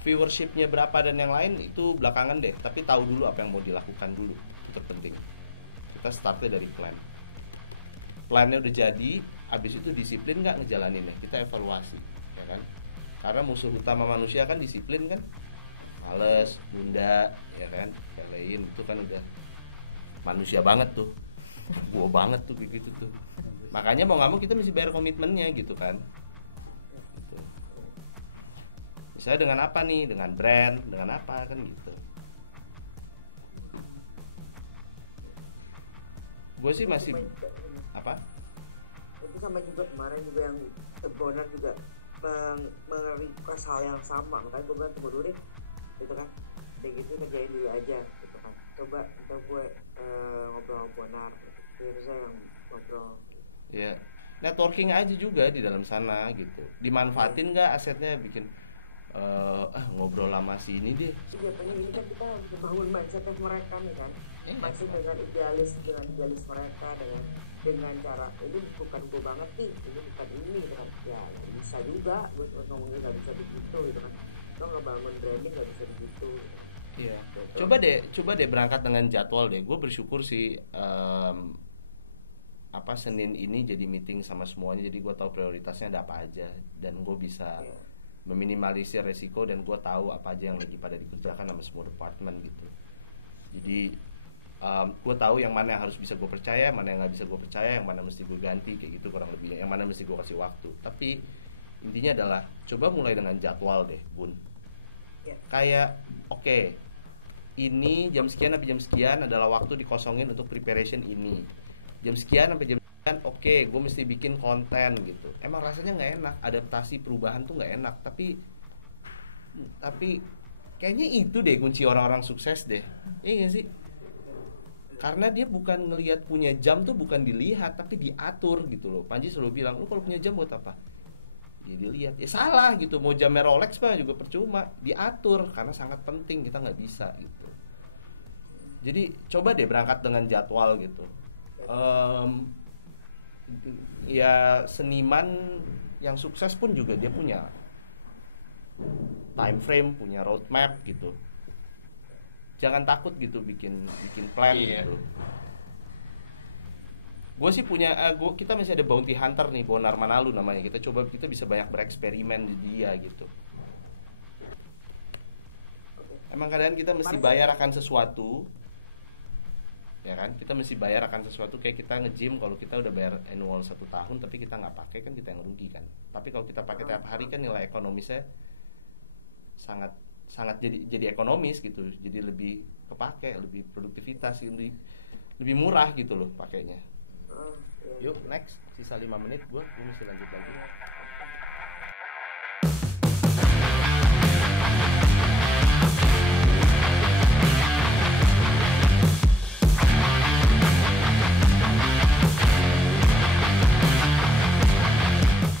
viewershipnya berapa dan yang lain itu belakangan deh, tapi tahu dulu apa yang mau dilakukan dulu, itu terpenting. Kita startnya dari plannya udah jadi, abis itu disiplin nggak ngejalaninnya, kita evaluasi, ya kan? Karena musuh utama manusia kan disiplin kan, males, nunda, ya kan, pelein itu kan udah manusia banget tuh, gua banget tuh kayak gitu tuh. Makanya mau nggak mau kita mesti bayar komitmennya gitu kan, gitu. Misalnya dengan apa nih, dengan brand, dengan apa kan gitu. Gue sih Itu masih sama juga ini. apa? Itu sama juga kemarin juga yang Bonar juga request hal yang sama, makanya gue bilang tunggu dulu deh gitu kan, udah gitu kerjain dulu aja gitu kan, coba ntar gue ngobrol sama Bonar gitu. Biar saya yang ngobrol. Ya, networking aja juga di dalam sana gitu. Iya, Dimanfaatin nggak asetnya, bikin ngobrol lama si ini deh. tapi jatuhnya ini kan kita harus membangun mindset mereka nih kan, Iya, masih dengan idealis mereka, dengan cara ini bukan gue banget nih, ini bukan ini gitu kan, ya nggak bisa juga gue ngomongnya nggak bisa begitu gitu kan, lo ngebangun branding nggak bisa begitu gitu kan, iya. gitu. Coba deh berangkat dengan jadwal deh. Gue bersyukur sih apa Senin ini jadi meeting sama semuanya, jadi gue tahu prioritasnya ada apa aja dan gue bisa Ya, meminimalisir resiko dan gue tahu apa aja yang lagi pada dikerjakan sama semua departemen gitu. Jadi gue tahu yang mana yang harus bisa gue percaya, mana yang nggak bisa gue percaya, yang mana mesti gue ganti kayak gitu kurang lebih, yang mana mesti gue kasih waktu. Tapi intinya adalah coba mulai dengan jadwal deh, Bun. ya, Kayak oke, ini jam sekian sampai jam sekian adalah waktu dikosongin untuk preparation ini. Jam sekian sampai jam sekian, oke, gue mesti bikin konten gitu. Emang rasanya nggak enak, adaptasi perubahan tuh nggak enak, tapi kayaknya itu deh kunci orang-orang sukses deh. Iya gak sih? Karena dia bukan ngelihat punya jam tuh bukan dilihat tapi diatur gitu loh. Panji selalu bilang, lu kalau punya jam buat apa? Ya dilihat. Ya salah gitu. Mau jamnya Rolex mah juga percuma. Diatur karena sangat penting, kita nggak bisa gitu. Jadi coba deh berangkat dengan jadwal gitu. ya, Em, Ya seniman yang sukses pun juga dia punya time frame, punya roadmap gitu. Jangan takut gitu bikin bikin plan Iya. gitu. Gue sih punya, kita masih ada bounty hunter nih, Bonar Manalu namanya. Kita bisa banyak bereksperimen di dia gitu. oke. Emang kadang kita mesti Kemarin bayar saya akan sesuatu, ya kan? Kita mesti bayar akan sesuatu kayak kita nge-gym, kalau kita udah bayar annual 1 tahun tapi kita nggak pakai kan kita yang rugi kan. Tapi kalau kita pakai tiap hari kan nilai ekonomisnya sangat sangat jadi ekonomis gitu. Jadi lebih kepake, lebih produktivitas, lebih lebih murah gitu loh pakainya. ya, Yuk next, sisa 5 menit gue mesti lanjut lagi. ya.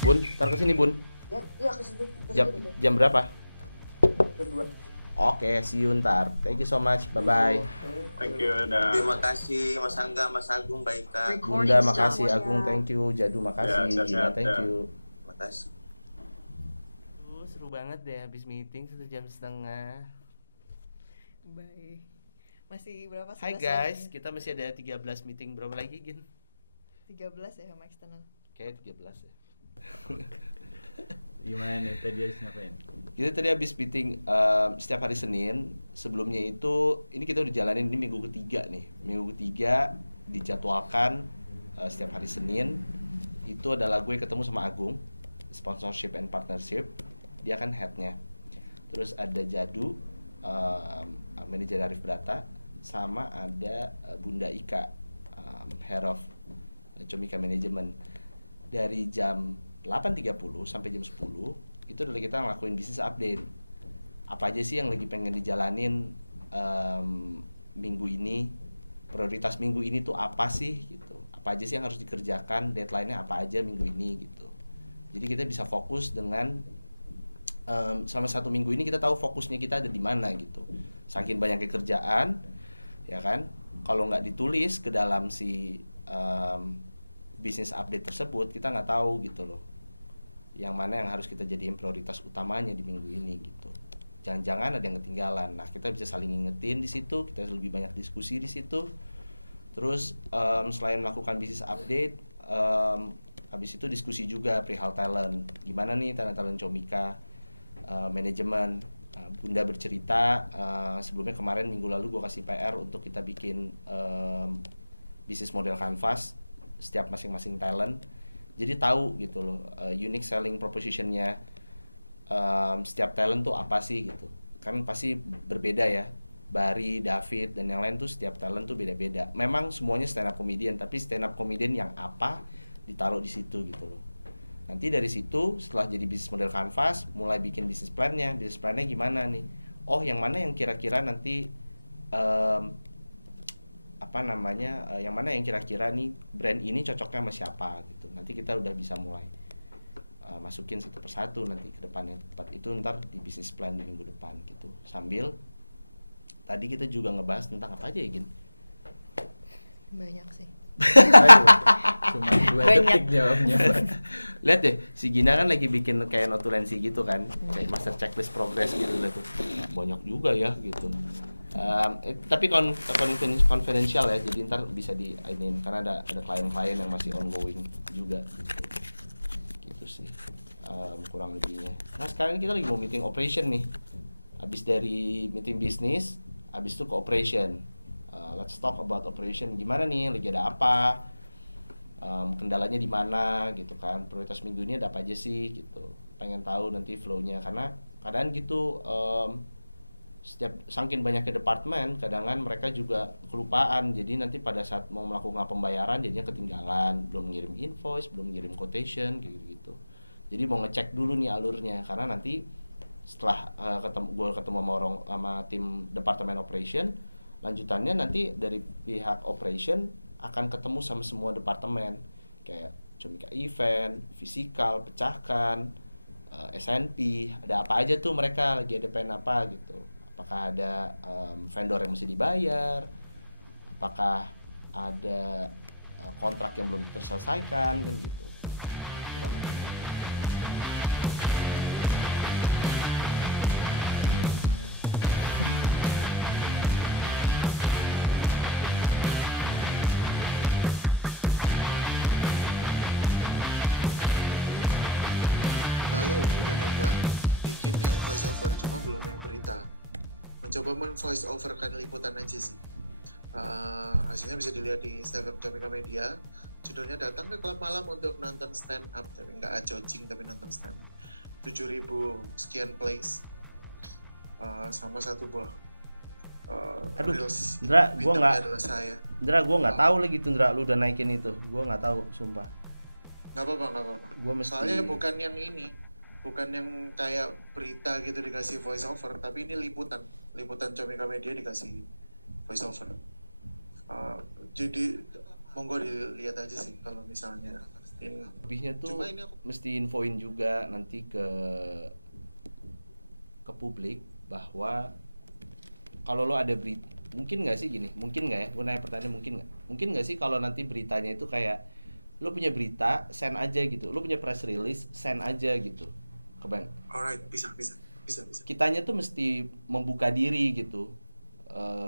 Bun, ntar kesini Bun. Ya, iya ke situ Jam deh. jam berapa? Kedua. Oke, see you ntar. Thank you so much. Bye bye. Thank you. Dah. Terima kasih Mas Angga, Mas Agung, Mbak Ika. Bunda makasih, Agung thank you, Jadu makasih, Ya, Gina sehat-sehat, thank ya. you. Makasih. Seru banget deh habis meeting 1 jam setengah. Baik. Masih berapa? Hai 11 guys, lagi ya? kita masih ada 13 meeting. Berapa lagi Gin? 13 ya sama eksternal. Kayak 13 ya. Gimana nih tadi harus ngapain? Kita tadi habis meeting setiap hari Senin. Sebelumnya itu ini kita udah jalanin, ini minggu ketiga nih. Minggu ketiga dijadwalkan setiap hari Senin. Itu adalah gue ketemu sama Agung, sponsorship and partnership. Dia kan headnya. Terus ada Jadu, manajer Arif Brata, sama ada Bunda Ika, head of Comika Management. Dari jam 8.30 sampai jam 10 itu adalah kita ngelakuin bisnis update. Apa aja sih yang lagi pengen dijalanin minggu ini, prioritas minggu ini tuh apa sih gitu, apa aja sih yang harus dikerjakan, deadline-nya apa aja minggu ini gitu. Jadi kita bisa fokus dengan selama 1 minggu ini kita tahu fokusnya kita ada di mana gitu. Saking banyaknya kerjaan, ya kan, kalau nggak ditulis ke dalam si bisnis update tersebut, kita nggak tahu gitu loh yang mana yang harus kita jadiin prioritas utamanya di minggu ini gitu. jangan-jangan ada yang ketinggalan. Nah, kita bisa saling ngingetin di situ, kita lebih banyak diskusi di situ. Terus selain melakukan bisnis update, habis itu diskusi juga perihal talent. Gimana nih talent Comika, manajemen. Bunda bercerita, sebelumnya kemarin minggu lalu gue kasih PR untuk kita bikin bisnis model canvas setiap masing-masing talent. Jadi tahu gitu loh, unique selling propositionnya setiap talent tuh apa sih gitu. Kan pasti berbeda ya. Bari, David, dan yang lain tuh setiap talent tuh beda-beda. Memang semuanya stand up comedian, tapi stand up comedian yang apa ditaruh di situ gitu loh. Nanti dari situ setelah jadi bisnis model canvas, mulai bikin bisnis plan-nya. Bisnis plan-nya gimana nih? Oh, yang mana yang kira-kira nanti yang mana yang kira-kira nih brand ini cocoknya sama siapa gitu. Nanti kita udah bisa mulai masukin satu persatu nanti ke depannya. Itu ntar di bisnis plan di minggu depan gitu. Sambil tadi kita juga ngebahas tentang apa aja ya, Gin? Banyak sih. Cuma 2 detik jawabnya. Lihat deh, si Gina kan lagi bikin kayak notulensi gitu kan, kayak master checklist progress gitu lah tuh. Banyak juga ya gitu. Tapi confidential ya, jadi ntar bisa diinin karena ada klien-klien yang masih ongoing juga. Gitu sih, kurang lebihnya. Nah sekarang kita lagi mau meeting operation nih. Habis dari meeting bisnis, habis itu ke operation. Let's talk about operation. Gimana nih, lagi ada apa? Kendalanya di mana gitu kan, prioritas minggu ini ada apa aja sih gitu, pengen tahu nanti flow-nya karena kadang gitu setiap saking banyaknya departemen kadang-kadang mereka juga kelupaan, jadi nanti pada saat mau melakukan pembayaran jadinya ketinggalan, belum ngirim invoice, belum ngirim quotation gitu. Jadi mau ngecek dulu nih alurnya karena nanti setelah ketemu sama tim departemen operation, lanjutannya nanti dari pihak operation akan ketemu sama semua departemen kayak Comika event, fisikal, pecahkan, SNP, ada apa aja tuh mereka lagi ada plan apa gitu. Apakah ada vendor yang mesti dibayar, apakah ada kontrak yang belum terselesaikan kan gitu. Mencoba men-voice over kan liputan aja sih. Hasilnya bisa dilihat di Instagram Comika Media. Judulnya datang ke klub malam untuk nonton stand up, tapi nggak ajocing tapi nonton stand up. 7.000 sekian plays, sama satu buah aduh, reels. Ndra, gua nggak. adalah saya. Ndra, gua nggak tahu lagi tuh Ndra, lu udah naikin itu, gua nggak tahu, sumpah. Nggak apa-apa. Gua mesti. Soalnya bukan yang ini, bukan yang kayak berita gitu dikasih voice over, tapi ini liputan Comika Media dikasih voice over. Jadi monggo dilihat aja sih kalau misalnya lebihnya tuh mesti infoin juga nanti ke publik bahwa kalau lo ada berita, mungkin nggak sih gini, mungkin nggak ya, gue nanya pertanyaan mungkin nggak sih kalau nanti beritanya itu kayak lo punya berita send aja gitu, lo punya press release send aja gitu ke bank. Alright, bisa. Kitanya tuh mesti membuka diri gitu.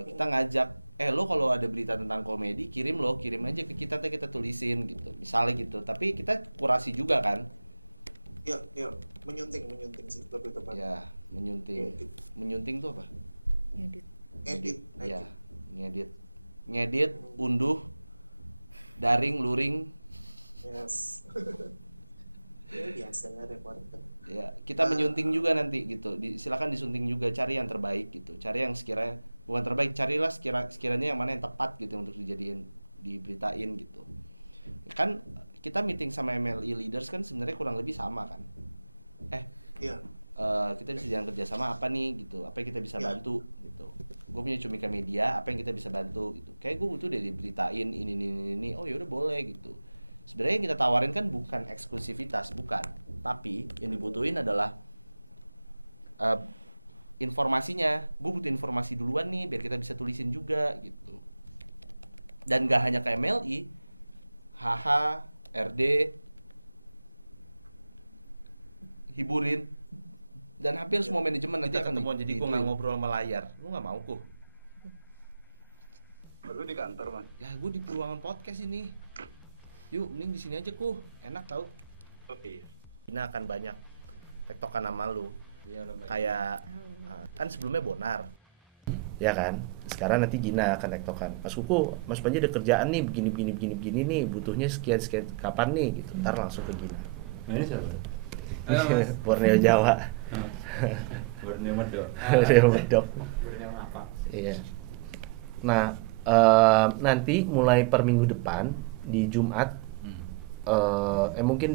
Kita ngajak, lo kalau ada berita tentang komedi kirim aja ke kita, kita tulisin gitu, misalnya gitu. Tapi kita kurasi juga kan. Ya, menyunting sih lebih tepat. Ya, menyunting tuh apa? Ngedit. Ya, ngedit, unduh, daring, luring. Yes. Ya biasa lah reporter. Ya, kita menyunting juga nanti gitu. Silakan disunting juga, cari yang terbaik gitu. Cari yang bukan terbaik, carilah sekiranya yang mana yang tepat gitu untuk diberitain gitu. Kan kita meeting sama MLI leaders kan sebenarnya kurang lebih sama kan. Iya. Kita bisa jalan kerjasama apa nih gitu, apa yang kita bisa bantu gitu. Gue punya Comika Media, apa yang kita bisa bantu gitu. Kayak gue butuh diberitain ini. Oh ya udah boleh gitu. Sebenarnya yang kita tawarin kan bukan eksklusivitas, bukan. Tapi yang dibutuhin adalah informasinya. Gue butuh informasi duluan nih biar kita bisa tulisin juga gitu. Dan gak hanya ke MLI, HH, RD, hiburin, Dan hampir semua manajemen nanti Kita akan ketemuan, jadi gue diituin. nggak ngobrol sama layar. Lu nggak mau kok? Lu di kantor, Mas. Ya gue di ruangan podcast ini. Yuk, mending di sini aja ku. Enak tau. Oke. Ini akan banyak tektokan sama lu. Iya, lo Kayak kan sebelumnya Bonar. Ya kan? Sekarang nanti Gina akan tektokan. Mas Kuku, Mas Panji ada kerjaan nih, gini nih, butuhnya sekian kapan nih? Ntar langsung ke Gina. Borneo Jawa. Borneo Medok. Iya. Nah, nanti mulai per minggu depan di Jumat, mungkin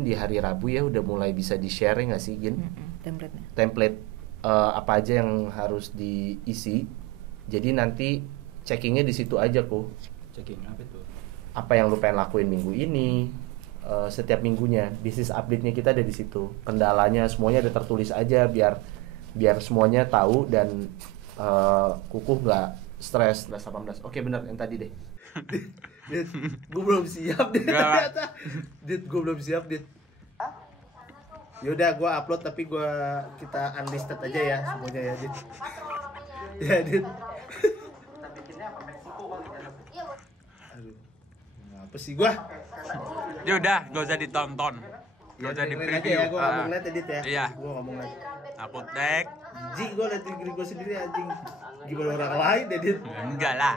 di hari Rabu ya udah mulai bisa di share nggak sih Gin? Template apa aja yang harus diisi. Jadi nanti checkingnya di situ aja kok. Apa yang lu pengen lakuin minggu ini, setiap minggunya. Business update-nya kita ada di situ. Kendalanya semuanya ada tertulis aja biar semuanya tahu dan Kukuh nggak stres. 18. Oke benar yang tadi deh. Dit, gue belum siap deh ternyata. Dit, gue belum siap Dit. Yaudah gue upload tapi kita unlisted aja ya semuanya ya Dit. Ya Dit. Aduh, apa sih gue? Ya udah, gak usah ditonton. Gak usah di preview. Ya, gue ngomong liat edit ya. Iya. Gue ngomong liat. Aku tag. Jing, gue liat diri gue sendiri anjing. Gimana orang lain edit? Enggak lah.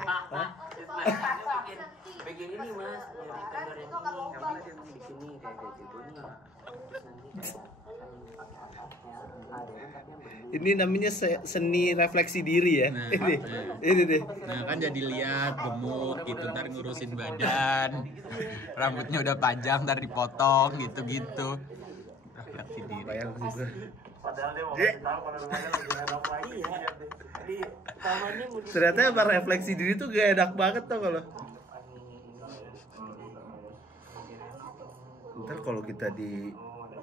Bikin ini mas, vendor yang ini, bikin ini kayak gitu Ini namanya seni refleksi diri ya. Nah, ini deh. Nah kan jadi lihat gemuk gitu, ntar ngurusin badan, rambutnya udah panjang ntar dipotong gitu-gitu. Refleksi diri. Ternyata emang refleksi diri tuh gak enak banget tau kalau. Ntar kalau kita di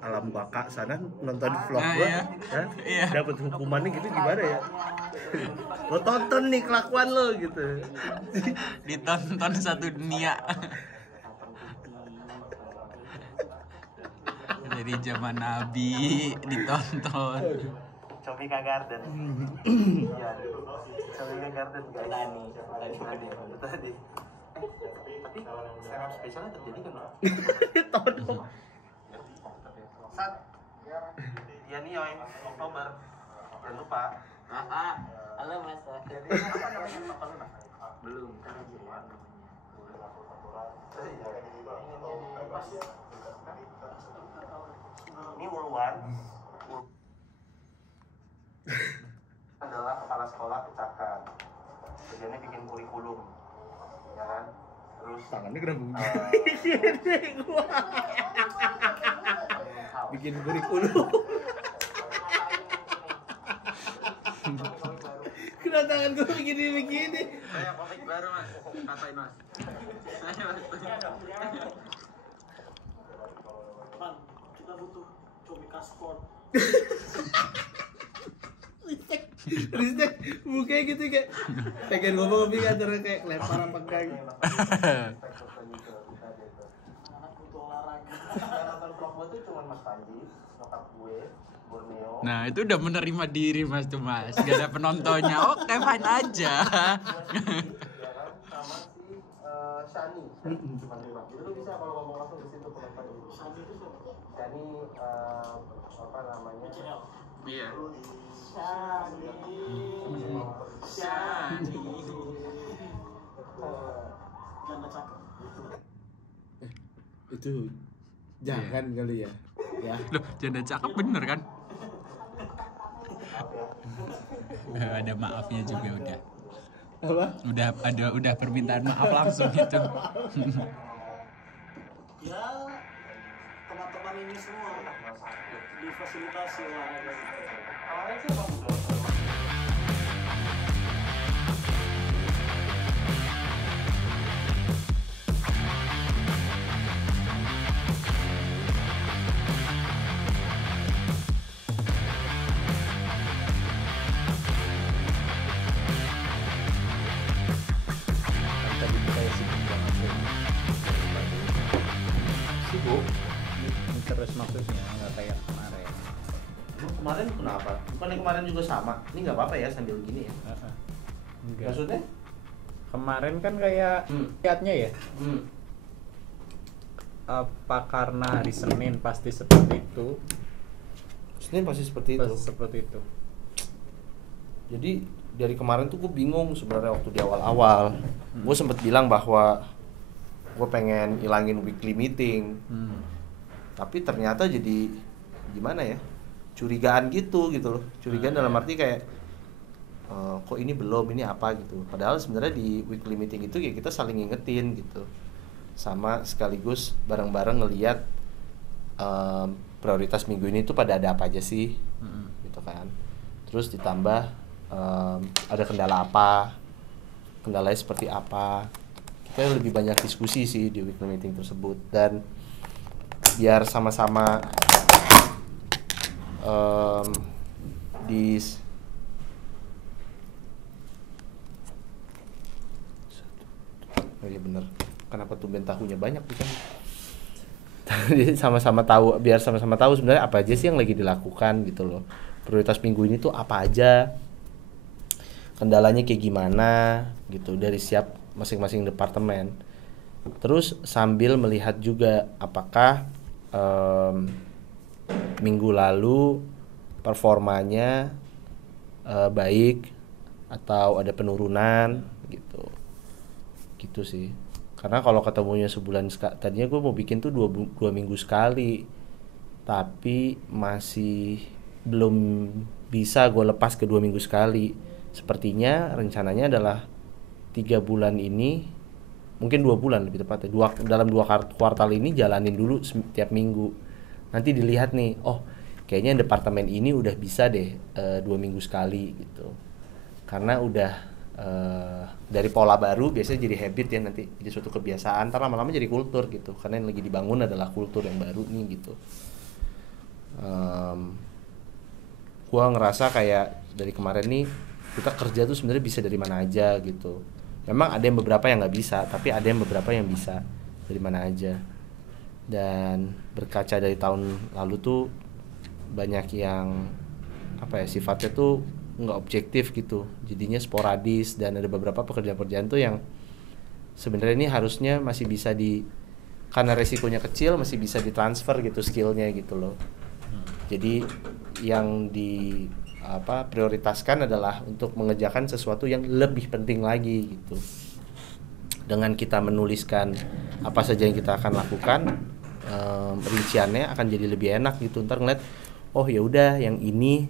alam baka sana nonton vlog Nah, gua, iya. ya, Iya. dapat hukumannya gitu gimana ya? Lo tonton nih kelakuan lo gitu. Ditonton satu dunia. Dari zaman Nabi ditonton. Comika Garden. Iya. Comika Garden tadi. Tapi stand up spesialnya terjadi kan? Todong. Sat. Iya nih Yoy, Oktober. Jangan lupa. halo mas. Jadi apa namanya tokoh lu mas? Belum, kan aja ya. Ini Ulwan adalah kepala sekolah kecakan. Kerjanya bikin kurikulum, ya kan? Terus Tangannya kenapa begini? Gua bikin kurikulum. Kenapa tangan gue begini-begini? saya komik baru mas, katain mas. Pan, kita butuh Comika Sport. Ristek mukanya gitu kayak pengen ngomong tapi antara kayak lempar apa enggak gitu. Anak butuh olahraga. Nonton vlog gue tuh cuma Mas Panji, nyokap gue, Borneo. Nah itu udah menerima diri mas tuh mas. Gak ada penontonnya. Oke fine aja. Ya kan, sama si Shani. Cuma lima. Itu lu bisa kalau ngomong langsung di situ penonton. Shani itu siapa? Shani apa namanya? CL. Iya. Shani. Janda cakep. Itu jangan kali ya. Ya. Loh janda cakep bener kan? Ada maafnya juga udah. Apa? Udah permintaan maaf langsung gitu. Ya, teman-teman ini semua difasilitasi olahraga. kemarin kan kayak lihatnya ya. Apa karena hari Senin pasti seperti itu? Senin pasti seperti itu. Seperti itu. Jadi dari kemarin tuh gue bingung sebenarnya waktu di awal-awal. Gue sempet bilang bahwa gue pengen ilangin weekly meeting. Tapi ternyata jadi gimana ya? Curigaan gitu loh. Curigaan dalam arti kayak kok ini belum, ini apa gitu. Padahal sebenarnya di weekly meeting itu ya kita saling ngingetin gitu. Sama sekaligus bareng-bareng ngelihat prioritas minggu ini tuh pada ada apa aja sih gitu kan. Terus ditambah ada kendala apa, kendalanya seperti apa. Kita lebih banyak diskusi sih di weekly meeting tersebut, dan biar sama-sama oh iya bener, kenapa tumben tahunya banyak bukan? Jadi sama-sama tahu, biar sama-sama tahu sebenarnya apa aja sih yang lagi dilakukan gitu loh. Prioritas minggu ini tuh apa aja, kendalanya kayak gimana gitu dari siap masing-masing departemen. Terus sambil melihat juga apakah minggu lalu performanya baik atau ada penurunan gitu sih. Karena kalau ketemunya sebulan tadinya gue mau bikin tuh dua minggu sekali, tapi masih belum bisa gue lepas ke 2 minggu sekali. Sepertinya rencananya adalah 3 bulan ini, mungkin 2 bulan lebih tepatnya, dalam 2 kuartal ini jalanin dulu setiap minggu. Nanti dilihat nih, oh kayaknya departemen ini udah bisa deh 2 minggu sekali gitu. Karena udah dari pola baru biasanya jadi habit ya, nanti jadi suatu kebiasaan, ntar lama-lama jadi kultur gitu. Karena yang lagi dibangun adalah kultur yang baru nih gitu. Gua ngerasa kayak dari kemarin nih kita kerja tuh sebenarnya bisa dari mana aja gitu. Memang ada yang beberapa yang nggak bisa, tapi ada yang beberapa yang bisa dari mana aja. Dan berkaca dari tahun lalu tuh banyak yang apa ya, sifatnya tuh nggak objektif gitu, jadinya sporadis, dan ada beberapa pekerjaan-pekerjaan tuh yang sebenarnya ini harusnya masih bisa karena resikonya kecil masih bisa ditransfer gitu skillnya gitu loh. Jadi yang prioritaskan adalah untuk mengerjakan sesuatu yang lebih penting lagi gitu. Dengan kita menuliskan apa saja yang kita akan lakukan, rinciannya akan jadi lebih enak gitu. Ntar ngeliat, oh ya udah yang ini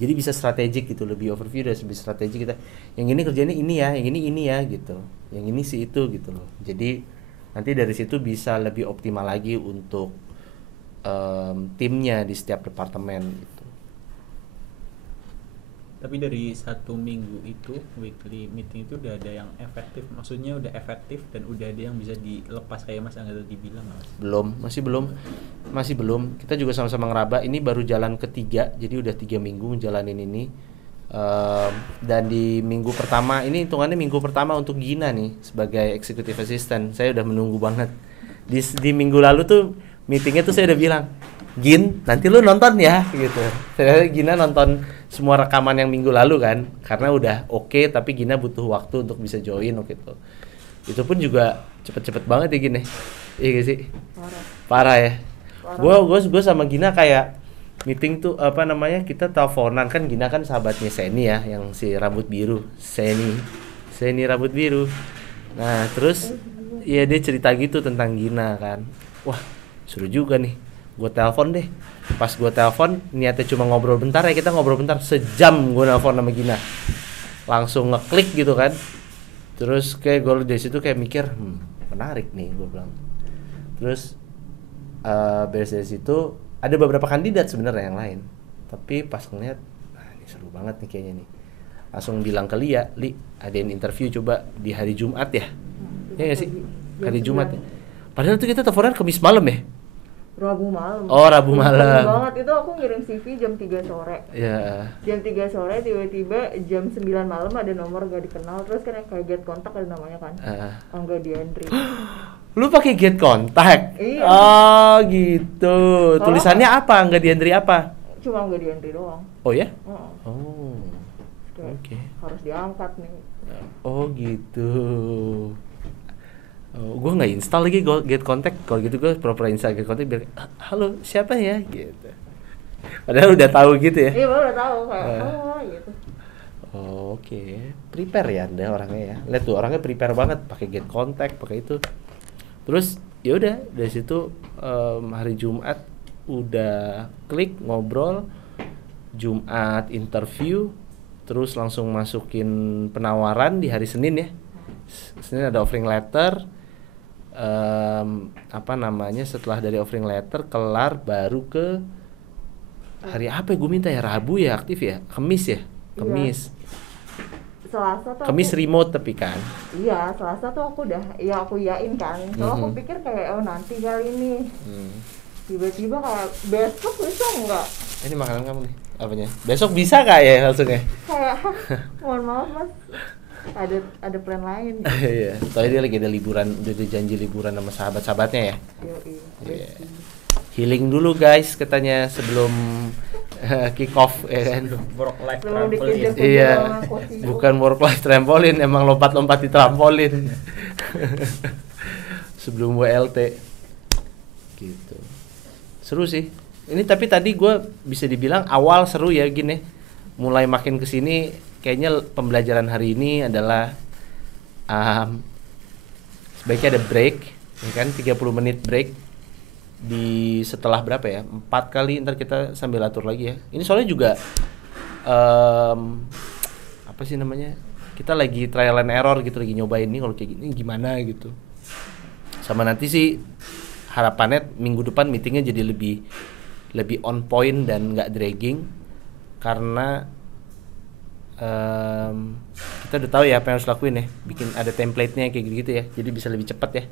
jadi bisa strategik gitu, lebih overview dan lebih strategik kita. Yang ini kerjanya ini ya, yang ini ya gitu. Yang ini sih itu gitu loh. Jadi nanti dari situ bisa lebih optimal lagi untuk timnya di setiap departemen gitu. Tapi dari 1 minggu itu weekly meeting itu udah ada yang efektif, maksudnya udah efektif dan udah ada yang bisa dilepas kayak Mas Angga tadi bilang Mas? Masih belum. Kita juga sama-sama ngeraba. Ini baru jalan ketiga, jadi udah 3 minggu ngejalanin ini. Dan di minggu pertama ini hitungannya minggu pertama untuk Gina nih sebagai executive assistant. Saya udah menunggu banget. Di minggu lalu tuh meetingnya tuh saya udah bilang, Gin, nanti lu nonton ya gitu. Saya Gina nonton semua rekaman yang minggu lalu kan, karena udah oke, tapi Gina butuh waktu untuk bisa join gitu. Itu pun juga cepet-cepet banget ya Gina. Iya gak sih? Parah ya. Gue sama Gina kayak meeting tuh kita teleponan kan. Gina kan sahabatnya Seni ya, yang si rambut biru, Seni rambut biru. Nah terus ya dia cerita gitu tentang Gina kan. Wah seru juga nih, gue telepon deh. Pas gue telepon niatnya cuma ngobrol bentar ya, kita ngobrol bentar, sejam gue nelfon sama Gina, langsung ngeklik gitu kan. Terus kayak gue dari situ kayak mikir menarik nih gue bilang. Terus beres dari situ ada beberapa kandidat sebenarnya yang lain, tapi pas ngeliat ini seru banget nih kayaknya nih, langsung bilang ke Lia, ada yang interview coba di hari Jumat ya, ya nggak sih, hari Jumat ya. Padahal tuh kita teleponan Kamis malam ya. Rabu malam. Oh, Rabu malam. Banget itu aku ngirim CV jam 3 sore. Iya. Jam 3 sore tiba-tiba jam 9 malam ada nomor gak dikenal, terus kan kayak get kontak ada namanya kan. Angga Diandri. Lu pakai get kontak? Iya. Oh, gitu. Tulisannya apa? Angga Diandri apa? Cuma Angga Diandri doang. Oh ya? Oh. Oke. Harus diangkat nih. Oh gitu. Oh, gue nggak install lagi Get Contact. Kalau gitu gue pura-pura install Get Contact biar halo siapa ya gitu. Padahal udah tahu gitu ya. Iya, udah tahu kayak gitu. Oh, oke. Prepare ya Anda orangnya ya. Lihat tuh orangnya prepare banget pakai Get Contact, pakai itu. Terus ya udah dari situ hari Jumat udah klik ngobrol. Jumat interview, terus langsung masukin penawaran di hari Senin ya. Senin ada offering letter. Setelah dari offering letter kelar baru ke hari apa ya gue minta ya, Rabu ya aktif ya, Kamis ya, Kamis. Selasa tuh Kamis aku, remote tapi kan. Iya, Selasa tuh aku udah aku yain kan. Soalnya aku pikir kayak nanti kali ini. Tiba-tiba kayak besok bisa enggak? Ini makanan kamu nih, apanya? Besok bisa gak ya langsungnya? Kayak mohon maaf Mas. Ada plan lain. Iya, soalnya dia lagi ada liburan, udah janji liburan sama sahabat-sahabatnya ya. Iya. Healing dulu guys katanya sebelum kick off ya kan. Work life trampolin. Iya. Bukan work life trampolin, emang lompat-lompat di trampolin. Sebelum WLT. Gitu. Seru sih. Ini tapi tadi gue bisa dibilang awal seru ya gini. Mulai makin kesini kayaknya pembelajaran hari ini adalah sebaiknya ada break ya kan, 30 menit break di setelah berapa ya, 4 kali ntar kita sambil atur lagi ya. Ini soalnya juga apa sih namanya, kita lagi trial and error gitu, lagi nyobain nih kalau kayak gini gimana gitu. Sama nanti sih harapannya minggu depan meetingnya jadi lebih on point dan nggak dragging karena kita udah tahu ya apa yang harus lakuin ya, bikin ada template-nya kayak gitu ya, jadi bisa lebih cepat ya.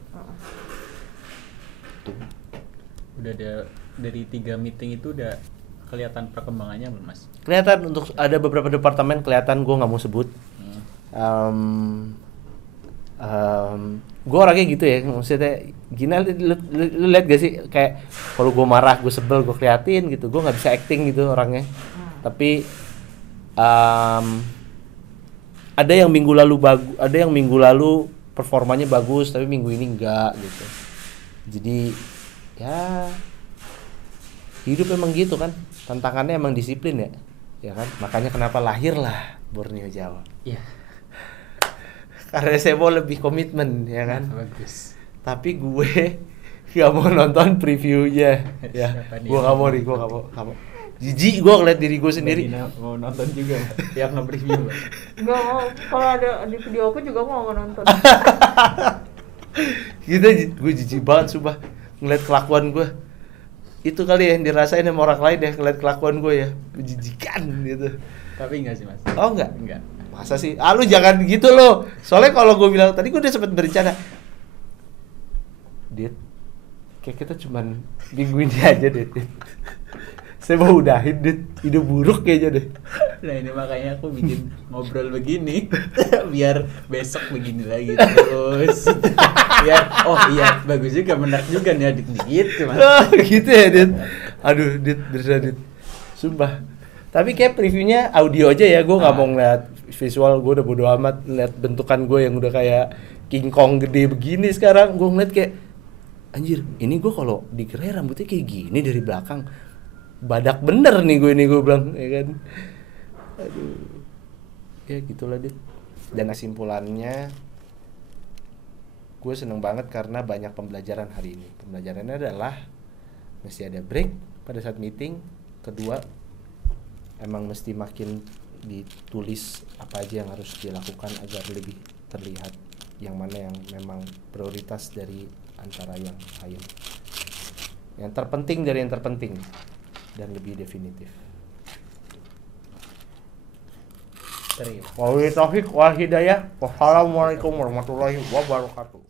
Udah ada dari 3 meeting itu udah kelihatan perkembangannya belum Mas? Kelihatan, untuk ada beberapa departemen kelihatan, gue nggak mau sebut. Gue orangnya gitu ya, maksudnya gini, lu lihat gak sih kayak kalau gue marah, gue sebel, gue keliatin gitu, gue nggak bisa acting gitu orangnya. Tapi ada yang minggu lalu performanya bagus tapi minggu ini enggak gitu. Jadi ya hidup emang gitu kan, tantangannya emang disiplin ya kan, makanya kenapa lahirlah Borneo Jawa. Iya. Karena saya mau lebih komitmen ya kan. Bagus. Tapi gue nggak mau nonton previewnya ya. Gue nggak mau. Jijik gue ngeliat diri gue sendiri. Mau nonton juga yang nge-preview. Nggak mau, kalau ada di video aku juga mau nonton. Gue jijik banget sumpah ngeliat kelakuan gue. Itu kali ya yang dirasain sama orang lain ya, ngeliat kelakuan gue ya, menjijikan gitu. Tapi enggak sih Mas. Oh enggak? Enggak. Masa sih? Lu jangan gitu loh. Soalnya kalau gue bilang, tadi gue udah sempet berencana, Dit, kayak kita cuman minggu ini aja deh, Dit. Saya mau udahin, Dit, ide buruk kayaknya deh. Nah ini makanya aku bikin ngobrol begini biar besok begini lagi terus. Biar oh iya bagus juga, menarik juga nih Adit gitu Mas. Oh, gitu ya Dit. Aduh Dit, beneran Dit, sumpah. Tapi kayak previewnya audio aja ya, gue nggak mau ngeliat visual. Gue udah bodo amat ngeliat bentukan gue yang udah kayak King Kong gede begini. Sekarang gue ngeliat kayak anjir, ini gue kalau dikira rambutnya kayak gini dari belakang, badak bener nih gue bilang ya kan. Aduh, ya gitulah Dit. Dan kesimpulannya, gue seneng banget karena banyak pembelajaran hari ini. Pembelajarannya adalah mesti ada break pada saat meeting. Kedua, emang mesti makin ditulis apa aja yang harus dilakukan agar lebih terlihat yang mana yang memang prioritas dari antara yang lain, yang terpenting dari yang terpenting, dan lebih definitif. Wabillahi taufiq wal hidayah. Wassalamualaikum warahmatullahi wabarakatuh.